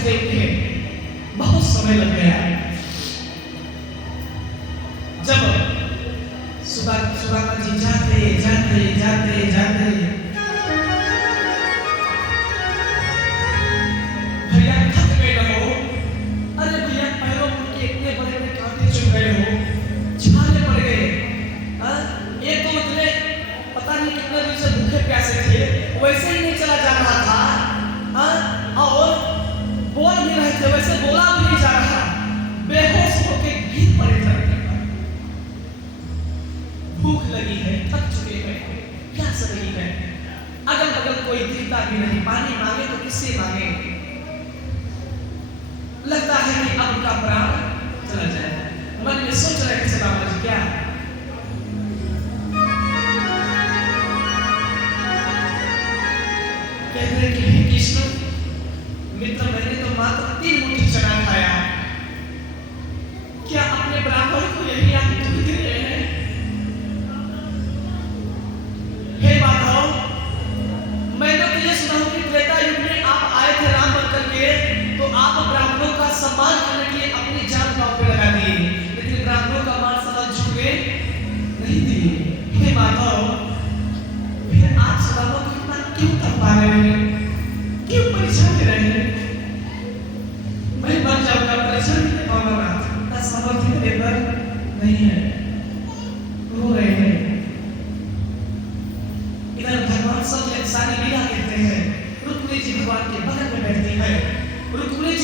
चलते उठे बहुत समय लग गया। जब सुदामा जी जाते जाते जाते जाते भैया थक गए हो। अरे भैया पैरों के इतने बड़े बड़े कांटे चुभ गए हो, छाले पड़ गए। एक तो मतलब पता नहीं कितने दिन से भूखे प्यासे थे, वैसे ही नहीं चला जा रहा था। और बोल भी रहे थे, वैसे बोला भी नहीं जा रहा, बेहोश होके गिर पड़े धरती पर। भूख लगी है, थक चुके हैं, प्यास लगी है, अगल बगल कोई दिखता भी नहीं, पानी मांगे तो किससे मांगे। लगता है कि अब उनका प्राण चला जाए। मन में सोच रहे थे सुदामा जी क्या कहते हैं कि हे कृष्ण मित्र, मैंने तो मात्र 3 मुट्ठी चना खाया, क्या अपने ब्राह्मण को यही आप दूध दे रहे हैं? हे माधव, मैंने तो ये सुना कि त्रेता युग में आप आए थे राम बन करके, तो आप ब्राह्मणों का सम्मान करने के लिए अपनी जान दांव पे लगा दी, लेकिन ब्राह्मणों का मान सम्मान झुकने नहीं दिए। हे माधव, फिर आप सुदामा को इतना क्यों तपा रहे हैं, क्यों परेशान दे रहे हैं? मैं मर जाऊंगा, परेशान नहीं पाऊंगा, ना समर्थन मेरे पर नहीं है, रो रहे हैं। इधर भगवान सब सारी लीला कहते हैं। रुक्मिणी जी भगवान के बगल में बैठती है। रुक्मिणी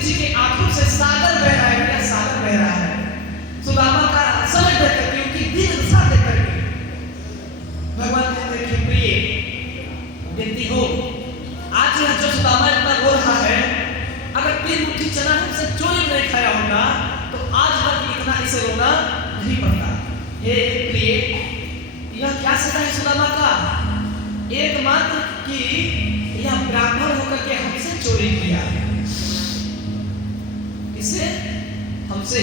जी के आंखों से सागर बह रहा है, मेरा सागर बह रहा है। सुदामा का समझ देख करके, उनकी दिल दशा देख करके भगवान कहते हैं कि प्रिय व्यक्ति हो, आज यह जो सुदामा इतना रो रहा है, अगर 3 मुट्ठी चना हमसे चोरी में नहीं खाया होगा तो आज तक इतना इसे रोना नहीं पड़ता। हे प्रिय, यह क्या सजा है सुदामा का? एकमात्र कि यह ब्राह्मण होकर के हमसे चोरी किया। किसे? हमसे।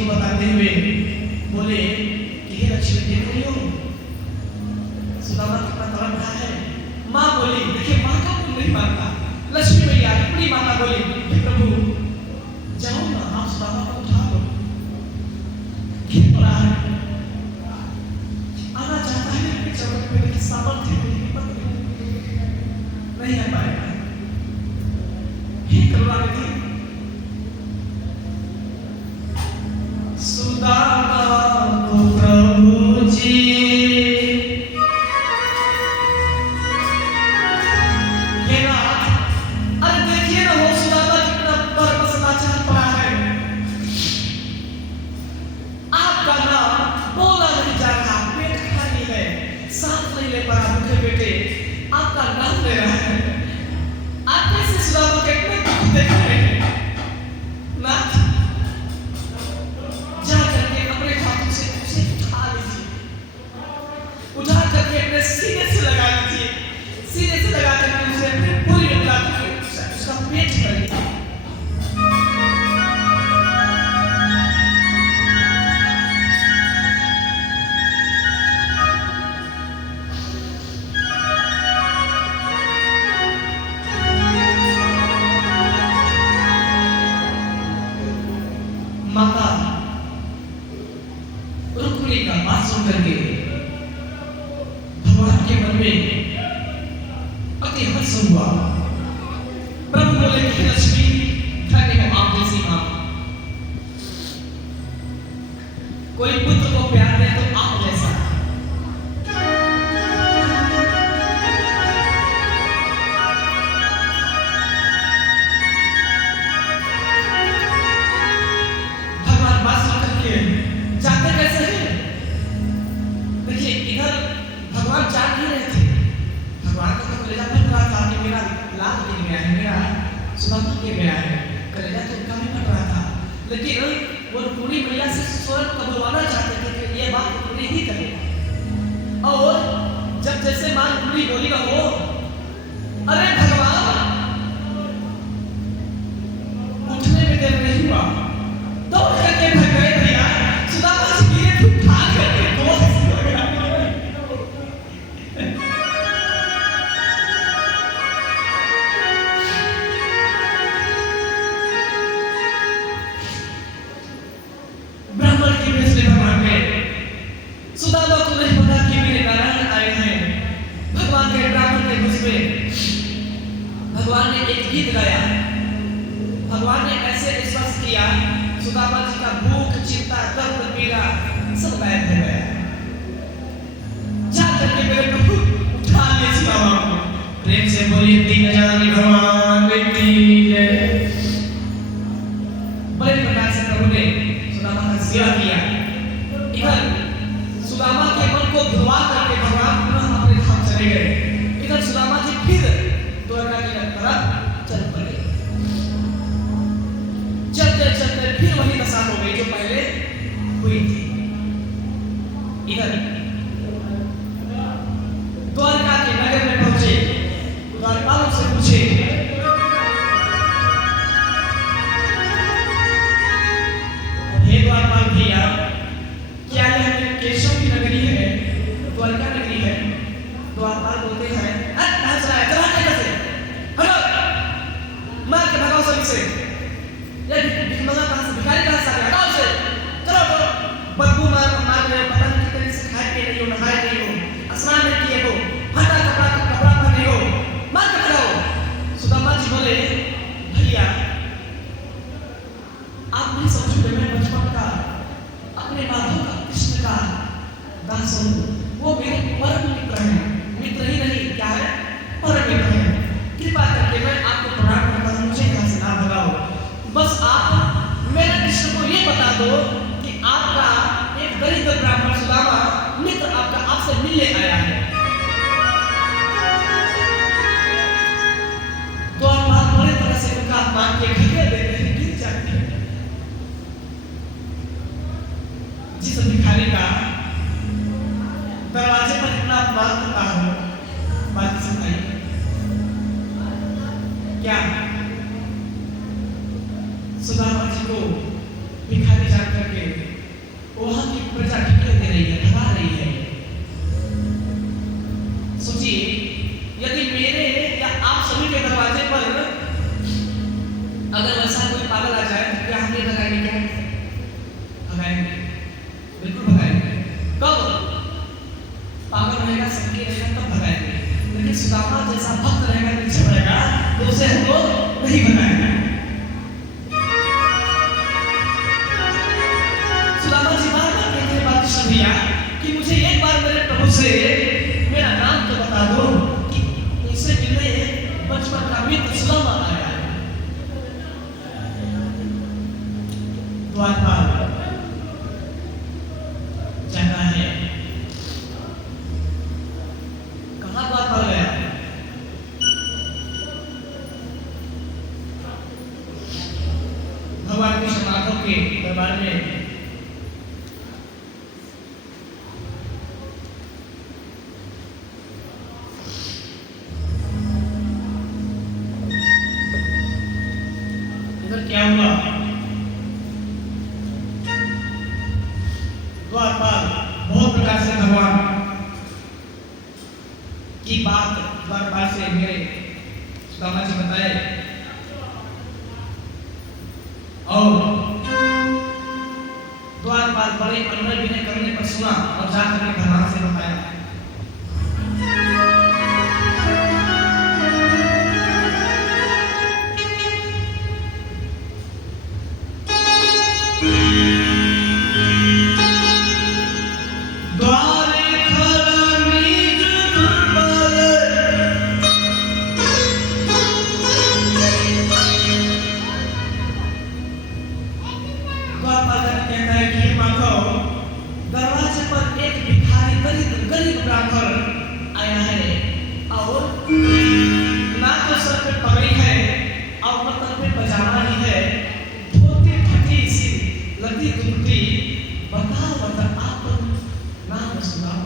बताते हुए बोले कि हे लक्ष्मी देख रही हो सुदामा कितना तड़प रहा है। माँ बोली, देखिए माँ का तुम नहीं मानता, लक्ष्मी मैया अपनी माता बोली, हे प्रभु जाओ ना, आप सुदामा को उठा लो, गिर पड़ा है, आना चाहता है अपने चरण पे, लेकिन सामर्थ्य नहीं आ पाएगा। हे करुणानिधि, सुदामा को प्रभु जी हे नाथ, अरे देखिए ना हो सुदामा कितना परम समाचार पड़ा है। आपका नाम बोला नहीं जा रहा, पेट खाली है, सांस नहीं ले पा रहा, भूखे बेटे आपका नाम ले रहा है। आप कैसे सुदामा के इतने दुख देख रहे हैं? नाथ उठा करके अपने सीने से लगा लीजिए, सीने से लगा करके उसे अपने पूरी में लगा करके उसका पेट कर लीजिए। माता रुक्मिणी का बात सुन करके भगवान के मन में अति हर्ष हुआ। प्रभु बोले कि लक्ष्मी धन्य हो आप जैसी मां, कोई पुत्र को प्यार दे तो आप जैसा। भगवान बात सुन करके जाते कैसे हैं? देखिए इधर भगवान जान नहीं रहे थे, भगवान का तो कलेजा फट रहा था कि मेरा लाल गिर गया है, मेरा सुदामा गिर गया है, कलेजा तो उनका भी फट रहा था, लेकिन वो रुक्मिणी मैया से स्वयं कबूलवाना चाहते थे कि ये बात रुक्मिणी ही करेगा। और जब जैसे मां रुक्मिणी बोली ना हो, अरे भगवान उठने में देर नहीं हुआ, दौड़ करके भाग गए भैया। सुदामा जी गिरे तो उठा करके गोद से हो गया। ब्राह्मण की वेश में भगवान गए। सुदामा को नहीं पता कि मेरे नारायण आए हैं। भगवान के ब्राह्मण के वेश में भगवान ने एक गीत गाया। भगवान ने ऐसे विश्वास किया, सुदामा जी का भूख, चिंता, दर्द, पीड़ा सब गायब हो गया। जा करके मेरे प्रभु उठा लिए सुदामा को। प्रेम से बोलिए तीन जानी भगवान की जय। बड़े प्रकार से प्रभु ने सुदामा का सेवा किया। इधर सुदामा के मन को धुलवा करके भगवान पुनः अपने धाम चले गए। इधर सुदामा जी फिर द्वारका की तरफ चल पड़े। चलते चलते फिर वही दशा हो गई जो पहले हुई थी। इधर द्वारका के नगर में पहुंचे। द्वारपालों से पूछे, हे द्वारपाल भैया, क्या यह मेरे केशव की नगरी है, द्वारका नगरी है? द्वारपाल बोलते हैं, कहां चला है, चला कैसे? हेलो, मार के भगाओ सभी से। ये भिखमंगा कहां से, भिखारी कहां से आ गया, हटाओ से। चलो तो बदबू मार रहे हो, पता नहीं कितने से खाए पिए नहीं हो, नहाए नहीं हो, स्नान नहीं किए हो, हटा कपड़ा पहने हो, मार के भगाओ। सुदामा जी बोले, भैया आप नहीं समझोगे, मैं बचपन का अपने माधव का, कृष्ण का दास हूं। वो मेरे परम मित्र हैं। मित्र ही नहीं, क्या है, परम मित्र हैं। कृपा करके मैं आपको प्रणाम करता हूं, मुझे यहाँ से ना भगाओ। बस आप मेरे कृष्ण को ये बता दो कि आपका एक दरिद्र ब्राह्मण सुदामा मित्र आपका आपसे मिलने आया है। तो आप बड़े तरह से उनका मान के ढके देते हैं, गिर जाते हैं। जिस भिखारी का दरवाजे पर इतना अपमान करता हो, बात सुनाई क्या सुदामा जी को भिखारी जान करके वहां की प्रजा ढके दे रही है, भगा रही है। सोचिए, यदि मेरे या आप सभी के दरवाजे पर अगर वैसा कोई पागल आ जाए तो क्या हम ये भगाएंगे? क्या भगाएंगे? बिल्कुल भगाएंगे। कब पागल रहेगा, संगी रहेगा तब भगाएंगे। लेकिन सुदामा जैसा भक्त रहेगा, निर्जन रहेगा, तो उसे हम लोग नहीं भगाएंगे। सुदामा जी बार बार कहते हैं बात भैया कि मुझे एक बार मेरे प्रभु से मेरा नाम तो बता दो कि उनसे मिलने बचपन का मित्र सुदामा आया है। द्वारपाल जाना है, कहां द्वारपाल गया? भगवान के समागम के दरबार में इधर क्या हुआ? द्वारपाल बहुत प्रकार से भगवान की बात द्वारपाल से मेरे सुदामा जी बताए और द्वारपाल बड़े अनुनय विनय करने पर सुना और जाकर के भगवान से बताया। दरवाजे पर एक भिखारी गरीब ब्राह्मण आया है और ना तो सर पे पगड़ी है और मतलब पे पजामा ही है, धोती फटी सी लगी करती दुखती बताओ बता आप नाम सुनाओ।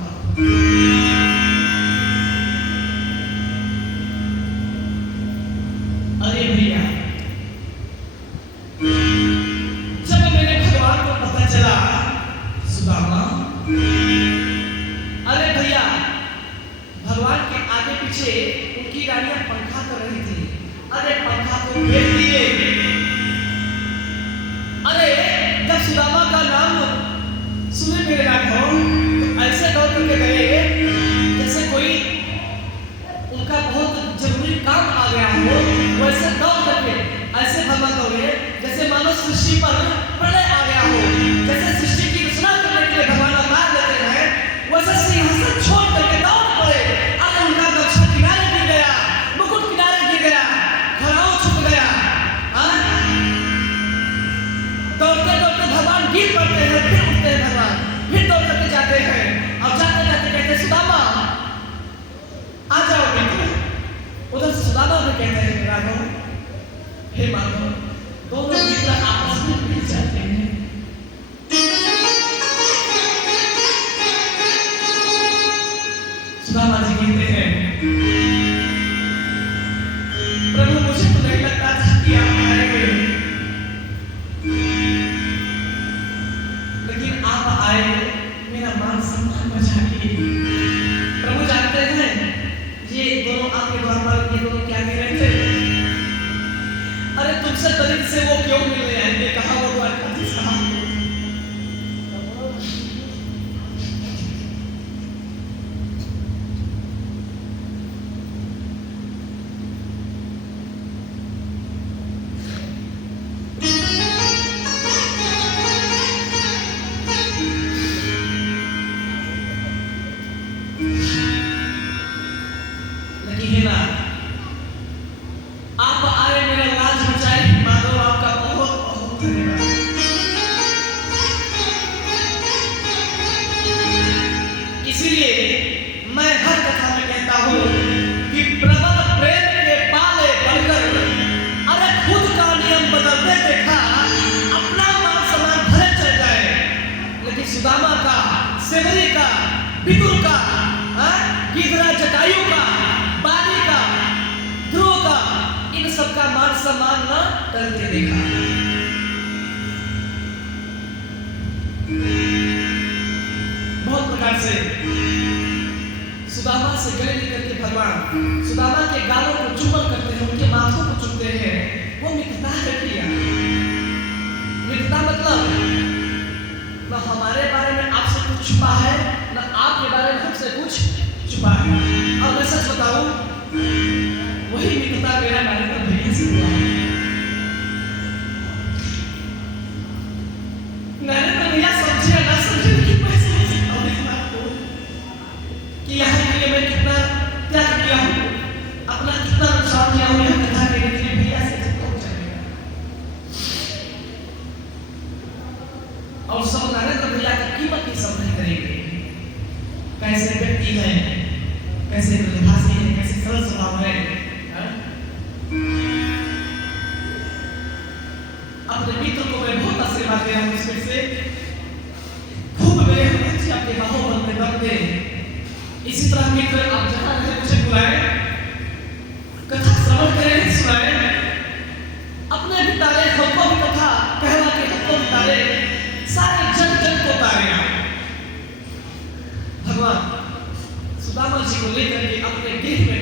अरे भैया जब मेरे भगवान को पता चला सुदामा, अरे भैया भगवान के आगे पीछे उनकी गाड़ियां पंखा कर रही थी। अरे पंखा को फेंक दिए। अरे जब सुदामा का नाम सुने मेरे राघव तो ऐसे दौड़ करके गए जैसे कोई उनका बहुत जरूरी काम आ गया हो। वैसे दौड़ करके ऐसे भगवान दौड़े जैसे मानो सृष्टि पर प्रलय आ गया हो। जैसे सृष्टि की रचना करने के लिए भगवान अवतार लेते हैं वैसे सिंहासन छोड़ करके दौड़ पड़े। अरे उनका गच्छा किनारे गिर गया, मुकुट किनारे गिर गया, खड़ाऊ छुप गया। दौड़ते दौड़ते भगवान गिर पड़ते हैं, फिर उठते हैं भगवान, फिर दौड़ करके जाते हैं और जाते जाते कहते सुदामा आ जाओ बेटा। उधर सुदामा भी कहते हैं राघव हे माधव, दोनों मित्र आपस में मिल जाते हैं। सुदामा जी कहते हैं प्रभु मुझे तो नहीं लगता था कि आप आएंगे, लेकिन आप आए मेरा मान सम्मान बचा लिए। प्रभु जानते हैं ये दोनों आपके द्वार पर ये दोनों क्या कह रहे थे। अरे तुमसे दलित से वो क्यों मिलने आएंगे, कहा वो द्वारकाधीश कहा। लेकिन है ना आप आए मेरा लाज बचाए माधव, आपका बहुत बहुत धन्यवाद। इसलिए मैं हर कथा में कहता हूँ कि प्रबल प्रेम के पाले बनकर अरे खुद का नियम बदलते देखा अपना मान सम्मान भले चल जाए, लेकिन सुदामा का, सेवरी का, विदुर का, गिदरा जटायु का, बाली का, ध्रुव का, इन सबका मान सम्मान न टलते देखा। बहुत प्रकार से सुदामा से गले लेकर के भगवान सुदामा के गालों को चुम्बन करते हैं, उनके माथों को चूमते हैं। वो मित्रता है भैया। मित्रता मतलब न हमारे बारे में आपसे कुछ छुपा है, न आपके बारे में हमसे कुछ छुपा है। और मैं सच बताऊं वही मित्रता मेरा नरेंद्र भैया से हुआ। नरेंद्र भैया समझे ना समझे लेकिन मैं समझ सकता हूं इस बात को कि यहाँ के लिए मैं कितना त्याग किया हूँ, अपना कितना नुकसान किया हूँ यह कथा के लिए भैया से जितना हो जाएगा। और सब नरेंद्र भैया की कीमत ही सब नहीं करेंगे। कैसे व्यक्ति है, कैसे प्रतिभाशी है, कैसे सरल स्वभाव है। अपने मित्र को मैं बहुत आशीर्वाद दे रहा हूँ इसमें से खूब मेरे बच्चे आपके बाहों में बनते। इसी तरह मित्र आप जहाँ रहे मुझे बुलाए, कथा श्रवण करें, सुनाए, अपने भी तारे हमको भी कथा कहला के हमको भी तारे, सारे जग जग को तारे। भगवान सुदामा जी को लेकर के अपने गृह में